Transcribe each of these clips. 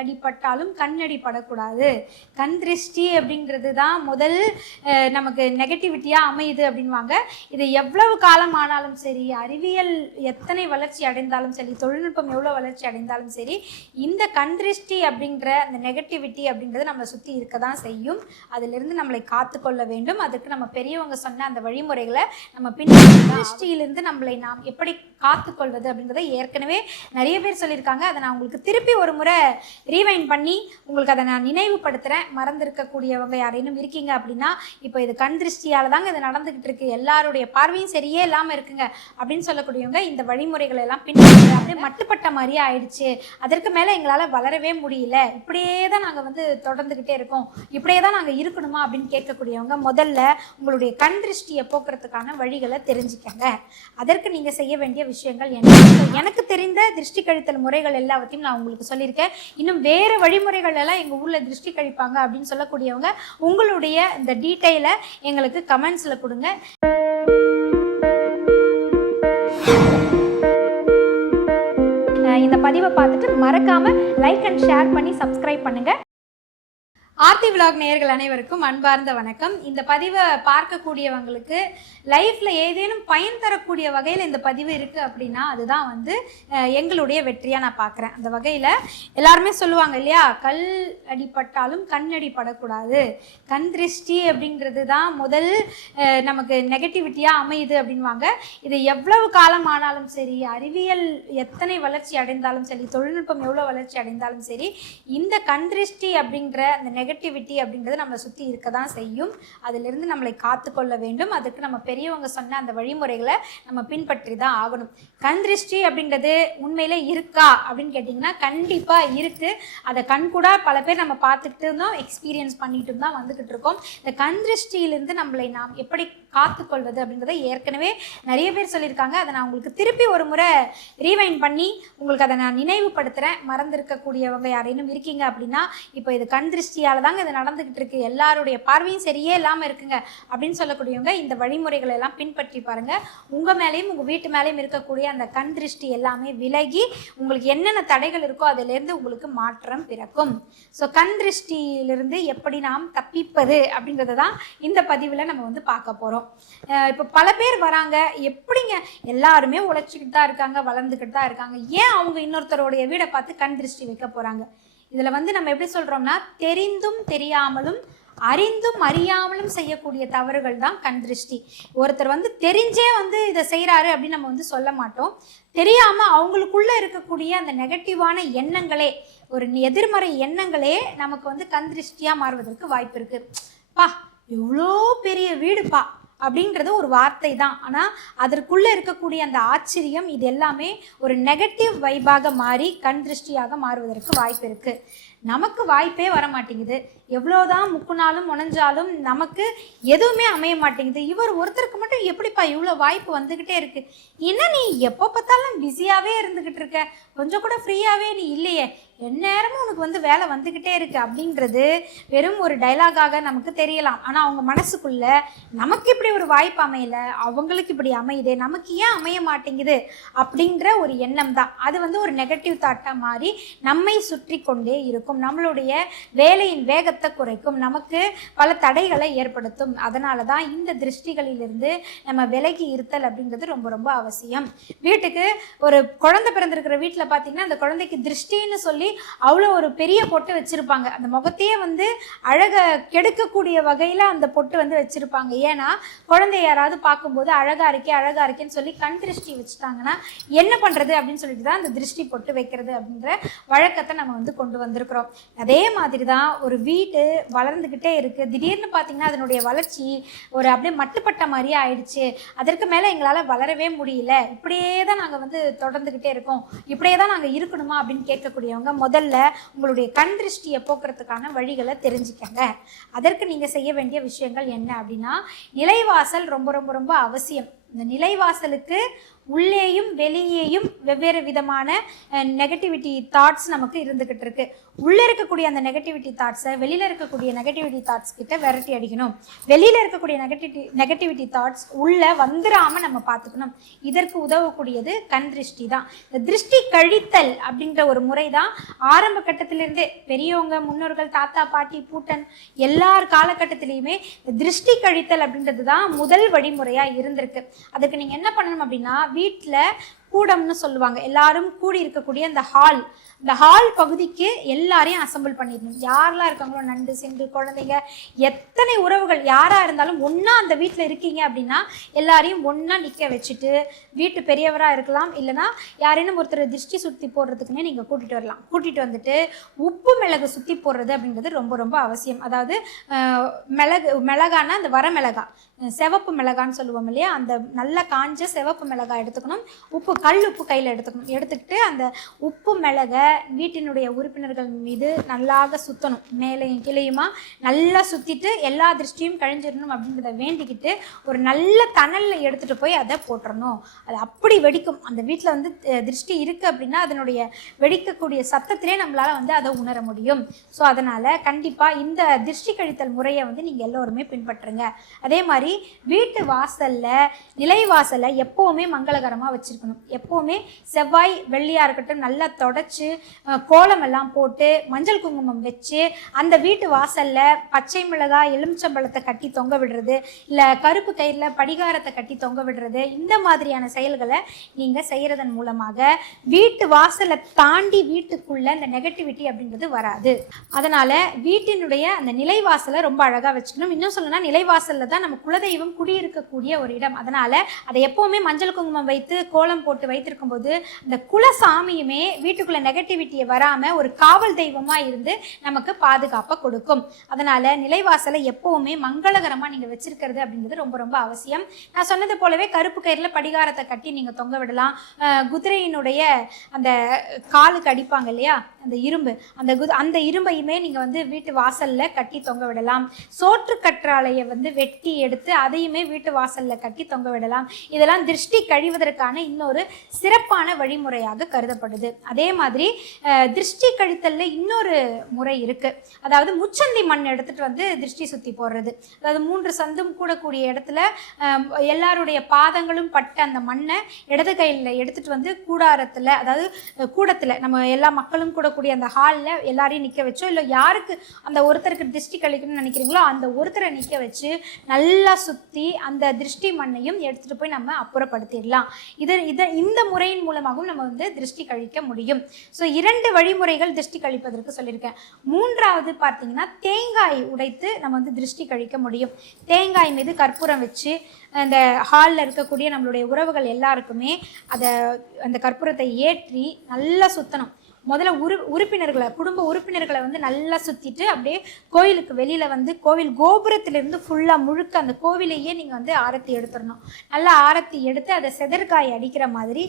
அடிப்பட்டாலும் கண்ணடி படக்கூடாது. கண் திருஷ்டி அப்படிங்கிறது தான் முதல் நமக்கு நெகட்டிவிட்டியாக அமையுது அப்படின்வாங்க. இது எவ்வளவு காலம் ஆனாலும் சரி, அறிவியல் எத்தனை வளர்ச்சி அடைந்தாலும் சரி, தொழில்நுட்பம் எவ்வளோ வளர்ச்சி அடைந்தாலும் சரி, இந்த கண் திருஷ்டி அப்படிங்கிற அந்த நெகட்டிவிட்டி அப்படிங்கிறது நம்மளை சுற்றி இருக்க தான் செய்யும். அதிலிருந்து நம்மளை காத்துக்கொள்ள வேண்டும். அதுக்கு நம்ம பெரியவங்க சொன்ன அந்த வழிமுறைகளை நம்ம திருஷ்டியிலிருந்து நம்மளை நாம் எப்படி காத்துக்கொள்வது அப்படின்றத ஏற்கனவே நிறைய பேர் சொல்லியிருக்காங்க. அதை நான் உங்களுக்கு திருப்பி ஒரு முறை ரீவைண்ட் பண்ணி உங்களுக்கு அதை நான் நினைவுபடுத்துகிறேன். மறந்துருக்கக்கூடியவங்க யாரேனும் இருக்கீங்க அப்படின்னா, இப்போ இது கண் திருஷ்டியால் தாங்க இது நடந்துக்கிட்டு இருக்கு, எல்லாருடைய பார்வையும் சரியே இல்லாமல் இருக்குங்க அப்படின்னு சொல்லக்கூடியவங்க இந்த வழிமுறைகளை எல்லாம் பின்பற்ற அப்படியே மட்டுப்பட்ட மாதிரியே ஆயிடுச்சு, அதற்கு மேலே எங்களால் வளரவே முடியல, இப்படியே தான் நாங்கள் வந்து தொடர்ந்துக்கிட்டே இருக்கோம், இப்படியே தான் நாங்கள் இருக்கணுமா அப்படின்னு கேட்கக்கூடியவங்க முதல்ல உங்களுடைய கண் திருஷ்டியை போக்குறதுக்கான வழிகளை தெரிஞ்சுக்கங்க. அதற்கு நீங்கள் செய்ய வேண்டிய விஷயங்கள் என்ன? எனக்கு தெரிந்த திருஷ்டி கழித்தல் முறைகள் எல்லாத்தையும் நான் உங்களுக்கு சொல்லியிருக்கேன். இன்னும் வேறு வழிமுறைகள் எல்லாம் எங்கள் ஊரில் திருஷ்டி கழிப்பாங்க அப்படின்னு சொல்லக்கூடியவங்க உங்களுடைய இந்த டீட்டெயிலை எங்களுக்கு கமெண்ட்ஸில் கொடுங்க. இந்த பதிவை பார்த்துட்டு மறக்காமல் லைக் அண்ட் ஷேர் பண்ணி சப்ஸ்கிரைப் பண்ணுங்கள். ஆர்த்தி விலாக் நேயர்கள் அனைவருக்கும் அன்பார்ந்த வணக்கம். இந்த பதிவை பார்க்கக்கூடியவங்களுக்கு லைஃப்பில் ஏதேனும் பயன் தரக்கூடிய வகையில் இந்த பதிவு இருக்குது அப்படின்னா அதுதான் வந்து எங்களுடைய வெற்றியாக நான் பார்க்குறேன். அந்த வகையில் எல்லாருமே சொல்லுவாங்க இல்லையா, கல் அடிப்பட்டாலும் கண்ணடி படக்கூடாது. கண் திருஷ்டி அப்படிங்கிறது தான் முதல் நமக்கு நெகட்டிவிட்டியாக அமையுது அப்படின்வாங்க. இது எவ்வளவு காலம் ஆனாலும் சரி, அறிவியல் எத்தனை வளர்ச்சி அடைந்தாலும் சரி, தொழில்நுட்பம் எவ்வளோ வளர்ச்சி அடைந்தாலும் சரி, இந்த கண் திருஷ்டி அப்படிங்கிற அந்த நெகட்டிவிட்டி அப்படிங்கிறது நம்மளை சுற்றி இருக்க தான் செய்யும். அதிலிருந்து நம்மளை காத்துக்கொள்ள வேண்டும். அதுக்கு நம்ம பெரியவங்க சொன்ன அந்த வழிமுறைகளை நம்ம பின்பற்றி தான் ஆகணும். கண் திருஷ்டி அப்படிங்கிறது உண்மையிலே இருக்கா அப்படின்னு கேட்டிங்கன்னா கண்டிப்பாக இருக்குது. அதை கண் கூட பல பேர் நம்ம பார்த்துக்கிட்டு இருந்தோம், எக்ஸ்பீரியன்ஸ் பண்ணிட்டு தான் வந்துக்கிட்டு இருக்கோம். இந்த கண் திருஷ்டியிலிருந்து நம்மளை நாம் எப்படி காத்துக்கொள்வது அப்படின்றத ஏற்கனவே நிறைய பேர் சொல்லியிருக்காங்க. அதை நான் உங்களுக்கு திருப்பி ஒரு முறை ரீவைண்ட் பண்ணி உங்களுக்கு அதை நான் நினைவுபடுத்துகிறேன். மறந்துருக்கக்கூடியவங்க யாரேனும் இருக்கீங்க அப்படின்னா, இப்போ இது கண் திருஷ்டியால் தாங்க இது நடந்துக்கிட்டு இருக்கு, எல்லாருடைய பார்வையும் சரியே இல்லாமல் இருக்குங்க அப்படின்னு சொல்லக்கூடியவங்க இந்த வழிமுறைகளை எல்லாம் பின்பற்றி பாருங்கள். உங்கள் மேலேயும் உங்கள் வீட்டு மேலேயும் இருக்கக்கூடிய அந்த கண் திருஷ்டி எல்லாமே விலகி உங்களுக்கு என்னென்ன தடைகள் இருக்கோ அதிலேருந்து உங்களுக்கு மாற்றம் பிறக்கும். ஸோ கண் திருஷ்டியிலிருந்து எப்படி நாம் தப்பிப்பது அப்படின்றத தான் இந்த பதிவில் நம்ம வந்து பார்க்க போகிறோம். இப்போ பல பேர் வராங்க, எப்படிங்க எல்லாருமே உழைச்சிக்கிட்டு தான் இருக்காங்க, வளர்ந்துக்கிட்டு தான் இருக்காங்க, ஏன் அவங்க இன்னொருத்தருடைய வீடை பார்த்து கண் திருஷ்டி வைக்க போகிறாங்க? இதில் வந்து நம்ம எப்படி சொல்கிறோம்னா, தெரிந்தும் தெரியாமலும் அறிந்தும் அறியாமலும் செய்யக்கூடிய தவறுகள் தான் கண் திருஷ்டி. ஒருத்தர் வந்து தெரிஞ்சே வந்து இதை செய்கிறாரு அப்படின்னு நம்ம வந்து சொல்ல மாட்டோம். தெரியாமல் அவங்களுக்குள்ளே இருக்கக்கூடிய அந்த நெகட்டிவான எண்ணங்களே, ஒரு எதிர்மறை எண்ணங்களே நமக்கு வந்து கண் திருஷ்டியாக மாறுவதற்கு வாய்ப்பு இருக்குது. பா எவ்வளோ பெரிய வீடுப்பா அப்படின்றது ஒரு வார்த்தை தான், ஆனால் அதற்குள்ளே இருக்கக்கூடிய அந்த ஆச்சரியம் இது எல்லாமே ஒரு நெகட்டிவ் வைபாக மாறி கண் திருஷ்டியாக மாறுவதற்கு வாய்ப்பு இருக்குது. நமக்கு வாய்ப்பே வர மாட்டேங்குது, எவ்வளோதான் முக்குனாலும் முனைஞ்சாலும் நமக்கு எதுவுமே அமைய மாட்டேங்குது. இவர் ஒருத்தருக்கு மட்டும் எப்படிப்பா இவ்வளோ வாய்ப்பு வந்துக்கிட்டே இருக்குது? என்ன நீ எப்போ பார்த்தாலும் பிஸியாகவே இருந்துக்கிட்டு இருக்க, கொஞ்சம் கூட ஃப்ரீயாகவே நீ இல்லையே, எந்நேரமும் உனக்கு வந்து வேலை வந்துக்கிட்டே இருக்குது அப்படின்றது வெறும் ஒரு டைலாகாக நமக்கு தெரியலாம். ஆனால் அவங்க மனசுக்குள்ளே நமக்கு இப்படி ஒரு வாய்ப்பு அமையலை, அவங்களுக்கு இப்படி அமையுது, நமக்கு ஏன் அமைய மாட்டேங்குது அப்படிங்கிற ஒரு எண்ணம் தான். அது வந்து ஒரு நெகட்டிவ் தாட்டாக மாறி நம்மை சுற்றி கொண்டே இருக்கும், நம்மளுடைய வேலையின் வேகத்தை குறைக்கும், நமக்கு பல தடைகளை ஏற்படுத்தும். அதனால தான் இந்த திருஷ்டிகளிலிருந்து நம்ம விலகி இருத்தல் அப்படிங்கிறது ரொம்ப ரொம்ப அவசியம். வீட்டுக்கு ஒரு குழந்தை பிறந்திருக்கிற வீட்டில் பார்த்தீங்கன்னா அந்த குழந்தைக்கு திருஷ்டின்னு சொல்லி அவ்வளோ ஒரு பெரிய பொட்டு வச்சுருப்பாங்க. அந்த முகத்தையே வந்து அழகை கெடுக்கக்கூடிய வகையில் அந்த பொட்டு வந்து வச்சுருப்பாங்க. ஏன்னா குழந்தைய யாராவது பார்க்கும்போது அழகாக இருக்கேன்னு சொல்லி கண் திருஷ்டி வச்சுட்டாங்கன்னா என்ன பண்ணுறது அப்படின்னு சொல்லிட்டு தான் அந்த திருஷ்டி பொட்டு வைக்கிறது அப்படின்ற வழக்கத்தை நம்ம வந்து கொண்டு வந்திருக்கிறோம். அதே மாதிரி தான் ஒரு வீடு வளர்ந்துக்கிட்டே இருக்குது, திடீர்னு பார்த்திங்கன்னா அதனுடைய வளர்ச்சி ஒரு அப்படியே மட்டுப்பட்ட மாதிரியே ஆயிடுச்சு, அதற்கு மேலே எங்களால் வளரவே முடியல, இப்படியே தான் நாங்கள் வந்து தொடர்ந்துக்கிட்டே இருக்கோம், இப்படியே தான் நாங்கள் இருக்கணுமா அப்படின்னு கேட்கக்கூடியவங்க முதல்ல உங்களுடைய கண் திருஷ்டியை போக்குறதுக்கான வழிகளை தெரிஞ்சுக்கங்க. அதற்கு நீங்கள் செய்ய வேண்டிய விஷயங்கள் என்ன அப்படின்னா, நிலைவாசல் ரொம்ப ரொம்ப ரொம்ப அவசியம். இந்த நிலைவாசலுக்கு உள்ளேயும் வெளியேயும் வெவ்வேறு விதமான நெகட்டிவிட்டி தாட்ஸ் நமக்கு இருந்துகிட்டு இருக்கு. உள்ளே இருக்கக்கூடிய அந்த நெகட்டிவிட்டி தாட்ஸை வெளியில் இருக்கக்கூடிய நெகட்டிவிட்டி தாட்ஸ் கிட்ட விரட்டி அடிக்கணும். வெளியில் இருக்கக்கூடிய நெகட்டிவிட்டி தாட்ஸ் உள்ளே வந்துடாமல் நம்ம பார்த்துக்கணும். இதற்கு உதவக்கூடியது கண் திருஷ்டி தான். இந்த திருஷ்டி கழித்தல் அப்படின்ற ஒரு முறை தான் ஆரம்ப கட்டத்திலிருந்தே பெரியவங்க, முன்னோர்கள், தாத்தா, பாட்டி, பூட்டன் எல்லார் காலகட்டத்திலையுமே திருஷ்டி கழித்தல் அப்படின்றது தான் முதல் வழிமுறையாக இருந்திருக்கு. அதுக்கு நீங்கள் என்ன பண்ணணும் அப்படின்னா, வீட்டில் கூடம்னு சொல்லுவாங்க, எல்லாரும் கூடி இருக்கக்கூடிய அந்த ஹால் பகுதிக்கு எல்லாரையும் அசம்பிள் பண்ணிடணும். யாரெல்லாம் இருக்காங்களோ, நண்டு, சிண்டு, குழந்தைங்க, எத்தனை உறவுகள் யாராக இருந்தாலும் ஒன்றா அந்த வீட்டில் இருக்கீங்க அப்படின்னா எல்லாரையும் ஒன்றா நிற்க வச்சுட்டு, வீட்டு பெரியவராக இருக்கலாம், இல்லைனா யாரேனும் ஒருத்தர் திருஷ்டி சுற்றி போடுறதுக்குன்னே நீங்கள் கூட்டிகிட்டு வரலாம். கூட்டிகிட்டு வந்துட்டு உப்பு மிளகு சுற்றி போடுறது அப்படின்றது ரொம்ப ரொம்ப அவசியம். அதாவது மிளகானா அந்த வர மிளகா, சிவப்பு மிளகான்னு சொல்லுவோம் இல்லையா, அந்த நல்லா காஞ்ச சிவப்பு மிளகாய் எடுத்துக்கணும். கல் உப்பு கையில் எடுத்துக்கிட்டு அந்த உப்பு மிளகை வீட்டினுடைய உறுப்பினர்கள் மீது நல்லாக சுற்றணும். மேலையும் கிளையுமா நல்லா சுற்றிட்டு எல்லா திருஷ்டியும் கழிஞ்சிடணும் அப்படின்றத வேண்டிக்கிட்டு ஒரு நல்ல தணலில் எடுத்துகிட்டு போய் அதை போட்டுறணும். அது அப்படி வெடிக்கும். அந்த வீட்டில் வந்து திருஷ்டி இருக்குது அப்படின்னா அதனுடைய வெடிக்கக்கூடிய சத்தத்திலே நம்மளால் வந்து அதை உணர முடியும். ஸோ அதனால் கண்டிப்பாக இந்த திருஷ்டி கழித்தல் முறையை வந்து நீங்கள் எல்லோருமே பின்பற்றுங்க. அதே மாதிரி வீட்டு வாசலில், நிலை வாசலில் எப்போவுமே மங்களகரமாக வச்சுருக்கணும். எப்போவுமே செவ்வாய், வெள்ளியாக இருக்கட்டும் நல்லா தொடச்சி கோலம் எல்லாம் போட்டு மஞ்சள் குங்குமம் வச்சு அந்த வீட்டு வாசலில் பச்சை மிளகாய், எலுமிச்சம்பழத்தை கட்டி தொங்க விடுறது, இல்லை கருப்பு கயிறில் படிகாரத்தை கட்டி தொங்க விடுறது, இந்த மாதிரியான செயல்களை நீங்கள் செய்கிறதன் மூலமாக வீட்டு வாசலை தாண்டி வீட்டுக்குள்ளே இந்த நெகட்டிவிட்டி அப்படின்றது வராது. அதனால் வீட்டினுடைய அந்த நிலைவாசலை ரொம்ப அழகாக வச்சுக்கணும். இன்னும் சொல்லணும்னா நிலைவாசலில் தான் நம்ம குலதெய்வம் குடியிருக்கக்கூடிய ஒரு இடம். அதனால் அதை எப்போவுமே மஞ்சள் குங்குமம் வைத்து கோலம் போட்டு வைத்திருக்கும் போது அந்த குலசாமியுமே வீட்டுக்குள்ளே நெகட்டிவிட்டியை வராமல் ஒரு காவல் தெய்வமாக இருந்து நமக்கு பாதுகாப்பை கொடுக்கும். அதனால் நிலைவாசலை எப்போவுமே மங்களகரமாக நீங்கள் வச்சிருக்கிறது அப்படின்றது ரொம்ப ரொம்ப அவசியம். நான் சொன்னது போலவே கருப்பு கயிறில் படிகாரத்தை கட்டி நீங்கள் தொங்க விடலாம். குதிரையினுடைய அந்த காலுக்கு அடிப்பாங்க இல்லையா அந்த இரும்பு, அந்த இரும்பையுமே நீங்கள் வந்து வீட்டு வாசலில் கட்டி தொங்க விடலாம். சோற்று கற்றாழையை வந்து வெட்டி எடுத்து அதையுமே வீட்டு வாசலில் கட்டி தொங்க விடலாம். இதெல்லாம் திருஷ்டி கழிவதற்கான இன்னொரு சிறப்பான வழிமுறையாக கருதப்படுது. அதே மாதிரி திருஷ்டி கழித்தல்ல இன்னொரு முறை இருக்குது. அதாவது முச்சந்தி மண் எடுத்துகிட்டு வந்து திருஷ்டி சுற்றி போடுறது. அதாவது 3 சந்தும் கூடக்கூடிய இடத்துல எல்லாருடைய பாதங்களும் பட்ட அந்த மண்ணை இடது கையில் எடுத்துகிட்டு வந்து கூடாரத்தில், அதாவது கூடத்தில் நம்ம எல்லா மக்களும் கூடக்கூடிய அந்த ஹாலில் எல்லாரையும் நிற்க வச்சோ, இல்லை யாருக்கு அந்த ஒருத்தருக்கு திருஷ்டி கழிக்கணும்னு நினைக்கிறீங்களோ அந்த ஒருத்தரை நிற்க வச்சு நல்லா சுற்றி அந்த திருஷ்டி மண்ணையும் எடுத்துகிட்டு போய் நம்ம அப்புறப்படுத்திடலாம். இந்த முறையின் மூலமாகவும் நம்ம வந்து திருஷ்டி கழிக்க முடியும். ஸோ 2 வழிமுறைகள் திருஷ்டி கழிப்பதற்கு சொல்லியிருக்கேன். 3வது பார்த்தீங்கன்னா தேங்காய் உடைத்து நம்ம வந்து திருஷ்டி கழிக்க முடியும். தேங்காய் மீது கற்பூரம் வச்சு அந்த ஹாலில் இருக்கக்கூடிய நம்மளுடைய உறவுகள் எல்லாருக்குமே அந்த கற்பூரத்தை ஏற்றி நல்லா சுற்றணும். முதல்ல உறுப்பினர்களை, குடும்ப உறுப்பினர்களை வந்து நல்லா சுற்றிட்டு அப்படியே கோயிலுக்கு வெளியில் வந்து கோவில் கோபுரத்திலிருந்து ஃபுல்லாக முழுக்க அந்த கோவிலையே நீங்கள் வந்து ஆரத்தி எடுத்துடணும். நல்லா ஆரத்தி எடுத்து அதை செதற்காய் அடிக்கிற மாதிரி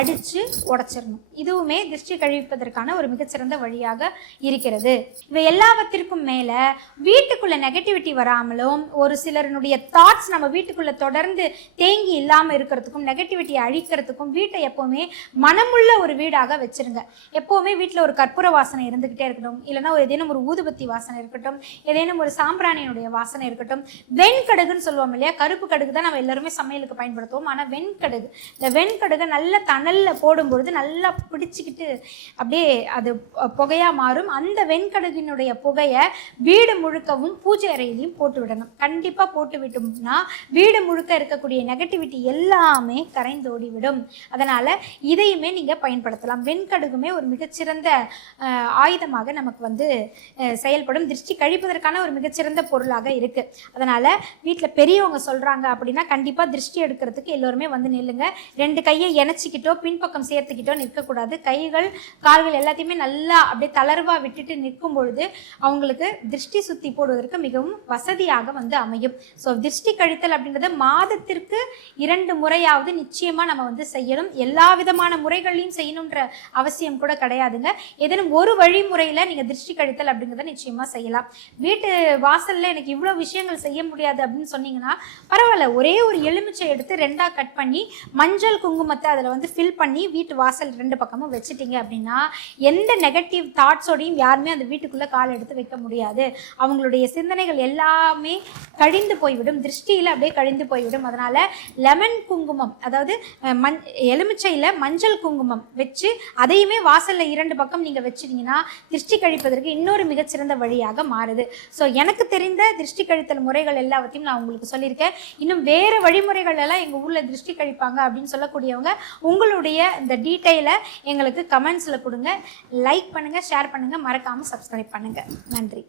அடித்து உடைச்சிடணும். இதுவுமே திருஷ்டி கழிப்பதற்கான ஒரு மிகச்சிறந்த வழியாக இருக்கிறது. இவை எல்லாவற்றிற்கும் மேலே வீட்டுக்குள்ளே நெகட்டிவிட்டி வராமலும் ஒரு சிலருடைய தாட்ஸ் நம்ம வீட்டுக்குள்ளே தொடர்ந்து தேங்கி இல்லாமல் இருக்கிறதுக்கும் நெகட்டிவிட்டியை அழிக்கிறதுக்கும் வீட்டை எப்போவுமே மனமுள்ள ஒரு வீடாக வச்சுருங்க. எப்போவுமே வீட்டில் ஒரு கற்பூர வாசனை இருந்துகிட்டே இருக்கட்டும், இல்லைன்னா ஏதேனும் ஒரு ஊதுபத்தி வாசனை இருக்கட்டும், ஏதேனும் ஒரு சாம்பிராணியினுடைய வாசனை இருக்கட்டும். வெண்கடுகுன்னு சொல்லுவோம் இல்லையா, கருப்பு கடுகு தான் நம்ம எல்லாருமே சமையலுக்கு பயன்படுத்துவோம். ஆனால் வெண்கடுகு, இந்த வெண்கடுகை நல்ல தணலில் போடும்பொழுது நல்லா பிடிச்சிக்கிட்டு அப்படியே அது புகையாக மாறும். அந்த வெண்கடுகினுடைய புகையை வீடு முழுக்கவும் பூஜை அறையிலையும் போட்டு விடணும். கண்டிப்பாக போட்டு விட்டோம்னா வீடு முழுக்க இருக்கக்கூடிய நெகட்டிவிட்டி எல்லாமே கரைந்தோடி விடும். அதனால் இதையுமே நீங்கள் பயன்படுத்தலாம். வெண்கடுகுமே ஒரு மிகச்சிறந்த ஆயுதமாக நமக்கு வந்து செயல்படும். திருஷ்டி கழிப்பதற்கான ஒரு மிகச்சிறந்த பொருளாக இருக்குது. அதனால் வீட்டில் பெரியவங்க சொல்கிறாங்க அப்படின்னா கண்டிப்பாக திருஷ்டி எடுக்கிறதுக்கு எல்லோருமே வந்து நில்லுங்க. 2 கையை இணைச்சிக்கிட்டோ பின்பக்கம் சேர்த்துக்கிட்டோ நிற்கக்கூடாது. கைகள் கால்கள் எல்லாத்தையுமே நல்லா அப்படியே தளர்வாக விட்டுட்டு நிற்கும் பொழுது அவங்களுக்கு திருஷ்டி சுற்றி போடுவதற்கு மிகவும் வசதியாக வந்து அமையும். ஸோ திருஷ்டி கழித்தல் அப்படின்றது மாதத்திற்கு 2 முறையாவது நிச்சயமாக நம்ம வந்து செய்யணும். எல்லா விதமான முறைகளையும் செய்யணுன்ற அவசியம் கூட கிடையாது. கிடையாதுங்க. ஏதேனும் ஒரு வழிமுறையில் நீங்கள் திருஷ்டி கழித்தல் அப்படிங்கிறத நிச்சயமாக செய்யலாம். வீட்டு வாசலில் எனக்கு இவ்வளோ விஷயங்கள் செய்ய முடியாது அப்படின்னு சொன்னீங்கன்னா பரவாயில்ல, ஒரே ஒரு எலுமிச்சை எடுத்து 2ஆக கட் பண்ணி மஞ்சள் குங்குமத்தை அதில் வந்து ஃபில் பண்ணி வீட்டு வாசல் 2 பக்கமும் வச்சுட்டீங்க அப்படின்னா எந்த நெகட்டிவ் தாட்ஸோடையும் யாருமே அந்த வீட்டுக்குள்ளே கால் எடுத்து வைக்க முடியாது. அவங்களுடைய சிந்தனைகள் எல்லாமே கழிந்து போய்விடும், திருஷ்டியில் அப்படியே கழிந்து போய்விடும். அதனால் லெமன் குங்குமம், அதாவது எலுமிச்சையில் மஞ்சள் குங்குமம் வச்சு அதையுமே வாசலில் 2 பக்கம் நீங்கள் வச்சிட்டிங்கன்னா திருஷ்டி கழிப்பதற்கு இன்னொரு மிகச்சிறந்த வழியாக மாறுது. ஸோ எனக்கு தெரிந்த திருஷ்டி கழித்தல் முறைகள் எல்லாத்தையும் நான் உங்களுக்கு சொல்லியிருக்கேன். இன்னும் வேறு வழிமுறைகள் எல்லாம் எங்கள் ஊரில் திருஷ்டி கழிப்பாங்க அப்படின்னு சொல்லக்கூடியவங்க உங்களுடைய இந்த டீட்டெயிலை எங்களுக்கு கமெண்ட்ஸில் கொடுங்க. லைக் பண்ணுங்கள், ஷேர் பண்ணுங்கள், மறக்காமல் சப்ஸ்கிரைப் பண்ணுங்கள். நன்றி.